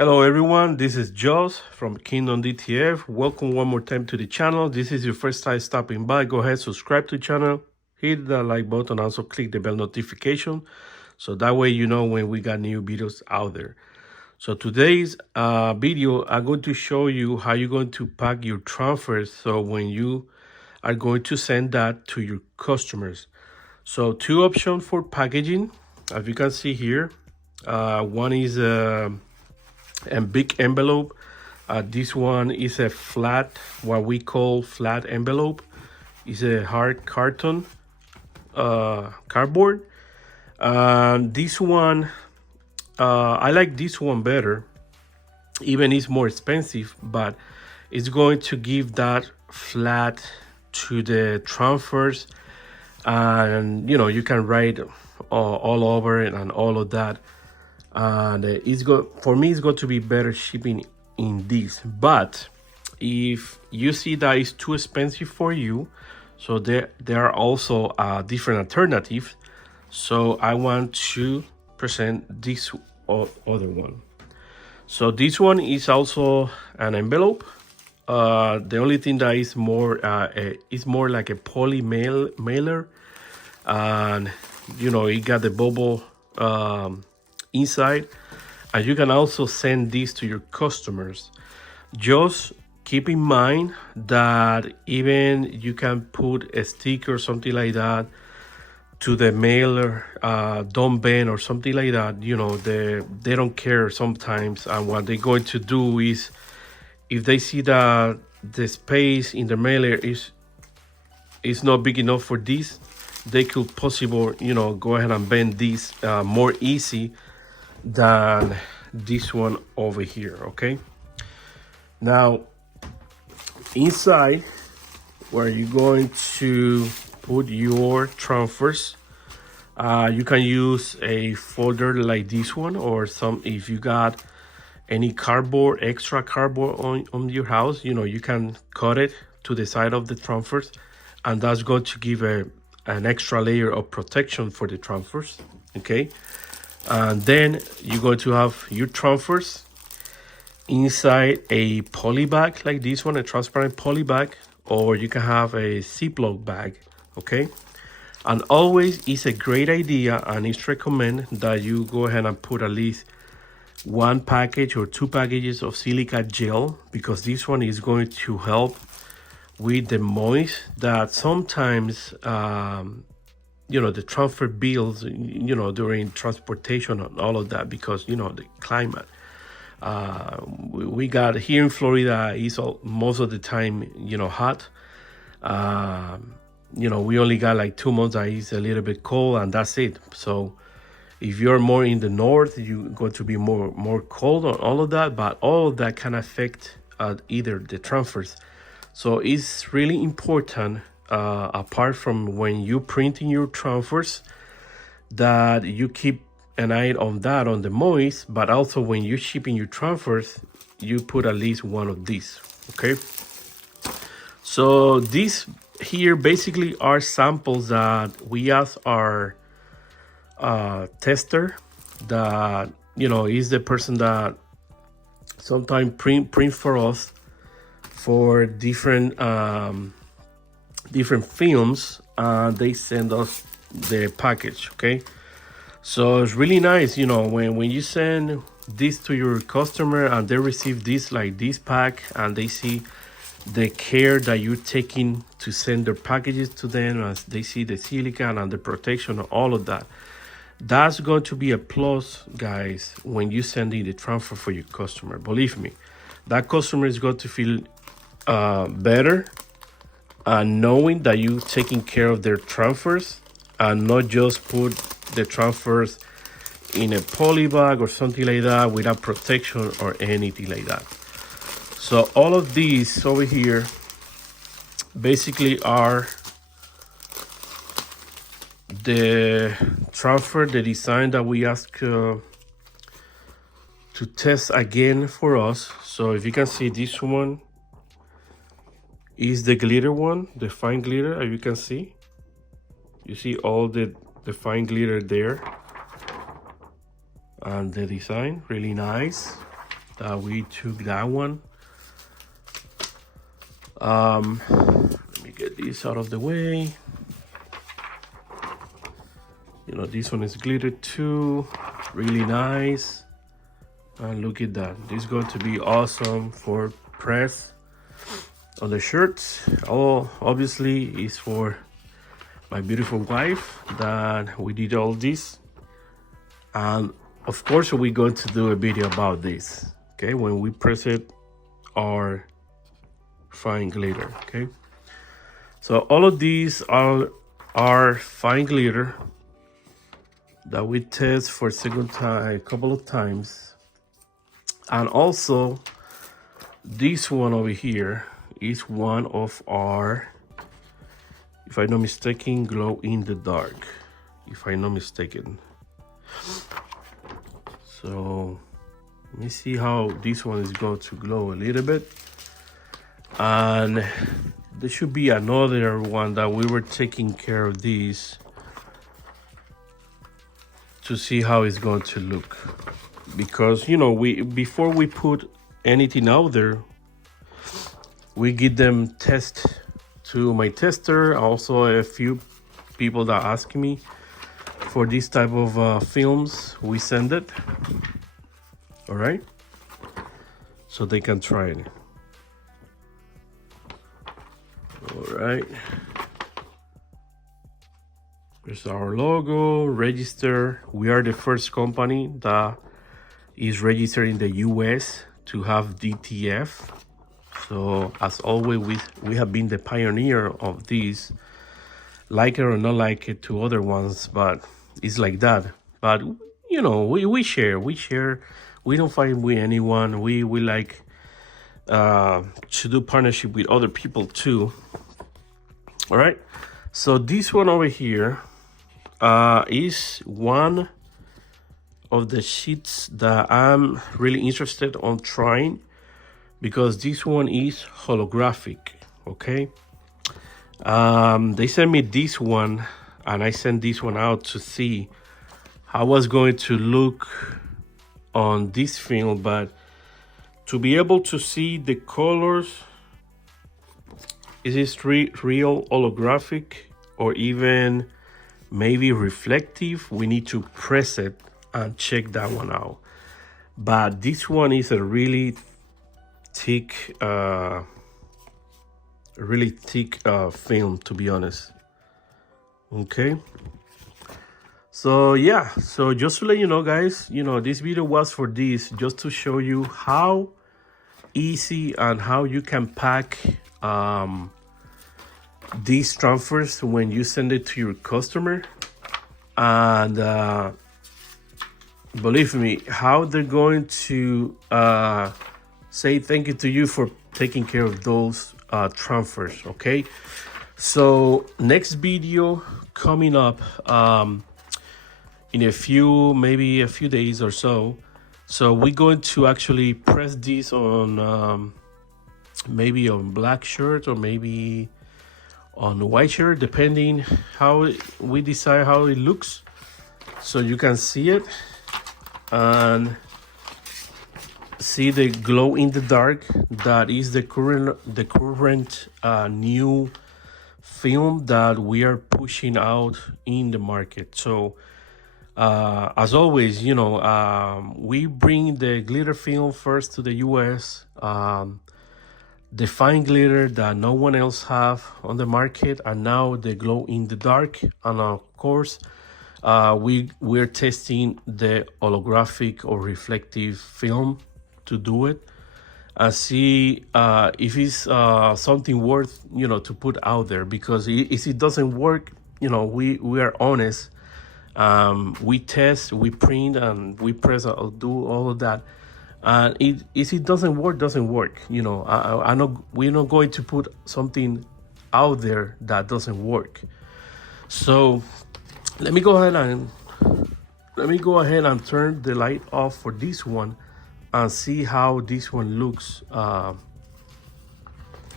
Hello everyone, this is Joss from Kingdom DTF. Welcome one more time to the channel. This is your first time stopping by. Go ahead, subscribe to the channel, hit the like button, also click the bell notification so that way you know when we got new videos out there. So today's video, I'm going to show you how you're going to pack your transfers so when you are going to send that to your customers. So two options for packaging, as you can see here. One is a big envelope. This one is a flat, what we call flat envelope. It's a hard carton, cardboard. This one, I like this one better. Even it's more expensive, but it's going to give that flat to the transfers, and you can write all over it and all of that. And it's good for me. It's going to be better shipping in this, but if you see that it's too expensive for you, so there are also different alternatives. So I want to present this other one. So this one is also an envelope. The only thing that is more like a poly mailer, and it got the bubble inside, and you can also send this to your customers. Just keep in mind that even you can put a sticker or something like that to the mailer, don't bend or something like that. They don't care sometimes, and what they're going to do is, if they see that the space in the mailer is not big enough for this, they could possibly go ahead and bend this more easy than this one over here. Okay, now inside where you're going to put your transfers, you can use a folder like this one, or if you got any extra cardboard on your house, you can cut it to the side of the transfers, and that's going to give an extra layer of protection for the transfers. Okay, and then you're going to have your transfers inside a poly bag like this one, a transparent poly bag, or you can have a Ziploc bag. Okay, and always it's a great idea, and it's recommended that you go ahead and put at least one package or two packages of silica gel, because this one is going to help with the moist that sometimes the transfer bills during transportation and all of that, because the climate we got here in Florida is most of the time hot. We only got like 2 months that is a little bit cold, and that's it. So if you're more in the north, you're going to be more cold on all of that, but all of that can affect either the transfers. So it's really important, apart from when you printing your transfers, that you keep an eye on that, on the moist, but also when you're shipping your transfers, you put at least one of these. Okay, so these here basically are samples that we ask our tester, that is the person that sometimes print for us for different films, and they send us the package. Okay, so it's really nice when you send this to your customer and they receive this, like this pack, and they see the care that you're taking to send their packages to them, as they see the silicone and the protection and all of that. That's going to be a plus, guys, when you send in the transfer for your customer. Believe me, that customer is going to feel better, knowing that you're taking care of their transfers, and not just put the transfers in a poly bag or something like that without protection or anything like that. So all of these over here basically are the transfer, the design that we ask to test again for us. So if you can see, this one is the glitter one, the fine glitter. As you can see, you see all the fine glitter there, and the design really nice. that we took that one. Let me get this out of the way. You know, this one is glittered too, really nice. And look at that, this is going to be awesome for press on the shirts. Oh, obviously is for my beautiful wife that we did all this. And of course we're going to do a video about this, okay, when we press it our fine glitter. Okay, so all of these are fine glitter that we test for a couple of times. And also this one over here is one of our, if I'm not mistaken, glow in the dark, if I'm not mistaken. So let me see how this one is going to glow a little bit. And there should be another one that we were taking care of these to see how it's going to look, because you know, before we put anything out there, we give them test to my tester, also a few people that ask me for this type of films. We send it, all right, so they can try it. All right, there's our logo, register. We are the first company that is registered in the US to have DTF. So as always, we have been the pioneer of this, like it or not like it to other ones, but it's like that. But you know, we share, we don't fight with anyone. We like to do partnership with other people too. All right, so this one over here is one of the sheets that I'm really interested on trying, because this one is holographic. Okay, they sent me this one and I sent this one out to see how it was going to look on this film, but to be able to see the colors, is this real holographic or even maybe reflective? We need to press it and check that one out. But this one is a really thick film, to be honest. Okay, so yeah, so just to let you know, guys, you know, this video was for this, just to show you how easy and how you can pack these transfers when you send it to your customer. And believe me, how they're going to say thank you to you for taking care of those transfers. Okay, so next video coming up in maybe a few days or so. So we're going to actually press this on maybe on black shirt or maybe on a white shirt, depending how we decide how it looks, so you can see it and see the glow in the dark. That is the current new film that we are pushing out in the market. So as always, you know, we bring the glitter film first to the US, the fine glitter that no one else have on the market, and now the glow in the dark. And of course, we're testing the holographic or reflective film to do it and see if it's something worth, you know, to put out there. Because if it doesn't work, you know, we are honest. We test, we print, and we press, do all of that. And if it doesn't work, you know. I know we're not going to put something out there that doesn't work. So let me go ahead and turn the light off for this one and see how this one looks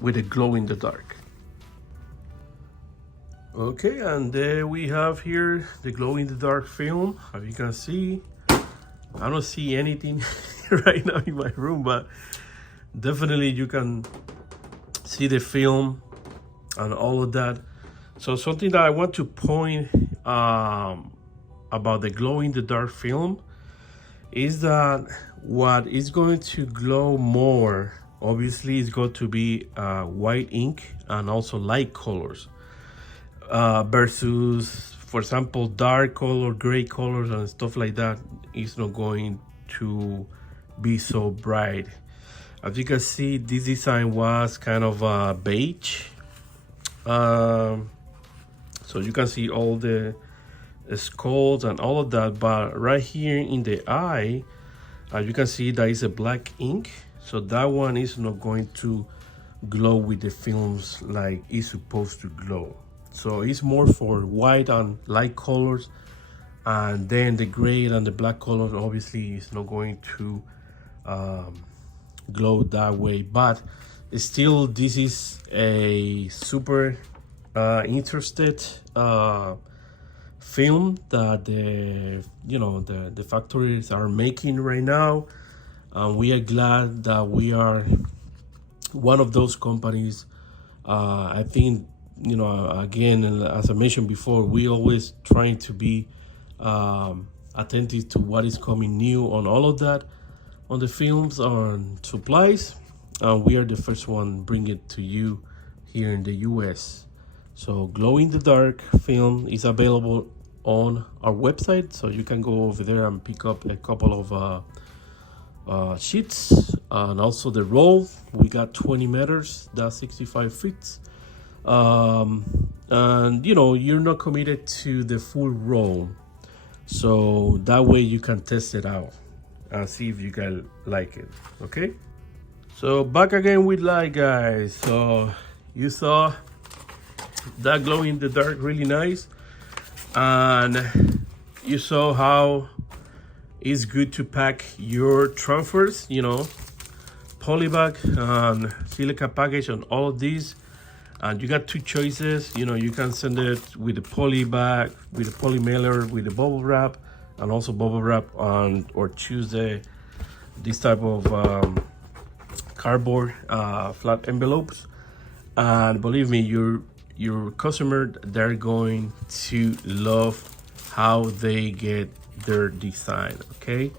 with a glow in the dark. Okay, and there we have here the glow in the dark film. As you can see, I don't see anything. right now in my room, but definitely you can see the film and all of that. So something that I want to point about the glow in the dark film is that what is going to glow more obviously is going to be white ink and also light colors, versus, for example, dark color, gray colors and stuff like that is not going to be so bright. As you can see, this design was kind of beige, so you can see all the skulls and all of that, but right here in the eye, you can see that is a black ink, so that one is not going to glow with the films like it's supposed to glow. So it's more for white and light colors, and then the gray and the black colors obviously is not going to glow that way. But still, this is a super interested film that the factories are making right now, and we are glad that we are one of those companies. I think, again, as I mentioned before, we always trying to be attentive to what is coming new on all of that, on the films, on supplies. We are the first one bring it to you here in the US. So glow in the dark film is available on our website, so you can go over there and pick up a couple of sheets, and also the roll. We got 20 meters, that's 65 feet, and you're not committed to the full roll, so that way you can test it out and see if you can like it. Okay, so back again with light, guys. So you saw that glow in the dark, really nice, and you saw how it's good to pack your transfers, polybag and silica package and all of these. And you got two choices. You can send it with a poly bag, with a poly mailer, with a bubble wrap, and also bubble wrap on, or choose this type of cardboard flat envelopes. And believe me, your customer, they're going to love how they get their design, okay,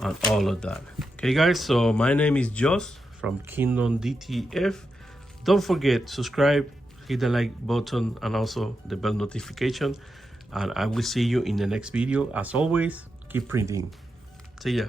and all of that. Okay, guys, so my name is Joss from Kingdom DTF. Don't forget, subscribe, hit the like button, and also the bell notification, and I will see you in the next video. As always, keep printing. See ya.